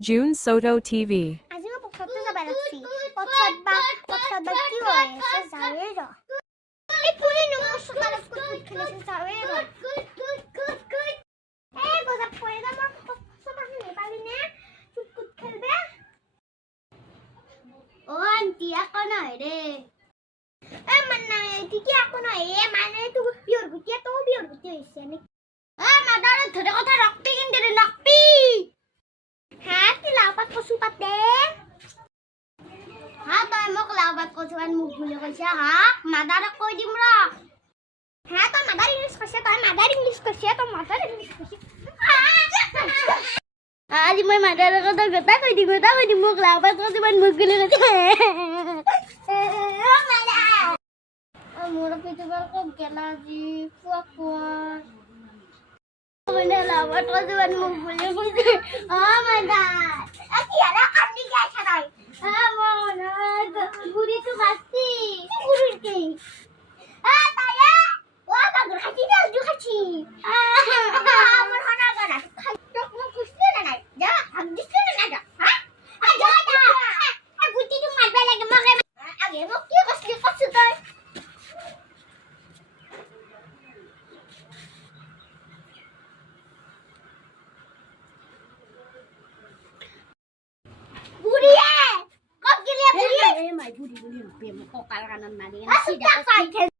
June Soto TV. আজি মই পথাৰতে যাব লাগছি পথাৰত কি হৈ আছে যাওঁৱে ৰ এই কোনে নমো সকালে কুট খেলিছে যাওঁৱে ৰ এই গজা পৰে না মই সব আহি পালি নে কুট খেলবে ও আন্টি আকো নাই রে এ মান্না ঠিকই আকো নাই এ মানে তো পিওর গুটি হইছে নে এ মাদারে ধরে কথা রাখতে কিনতে রে নাকপি হ্যাঁ কি লাউপাত কচু পাতে হ্যাঁ তই মোক লাউপাত কচু পাত মুখ বুলি কৈছে হ্যাঁ মাদাৰক কৈ দিম ৰ হ্যাঁ তই মাদাৰ ইংলিছ কৈছে আজি মই মাদাৰৰ কথা গোটা কৈ দিম মোক লাউপাত কচু পাত মুখ বুলি কৈছে মোৰ পিঠৰ কম গেলা যি ফুৱা Mana lah, buat tuan boleh boleh. Mana? Aki ada kami kaya carai. Mana? Guru tu pasti. Guru ke? Taya. Wah, bagus. Hati dah juga ci. Mana mana? Dok mau kusti mana? Ja, habis tu mana? Ha? Ada. Buti tu macam lagi makan. Agi mau kau kasih kasih tu. Budi, kau gila budi? Eh, mai budi, mau kau kalah kanan mana? Nasi dah.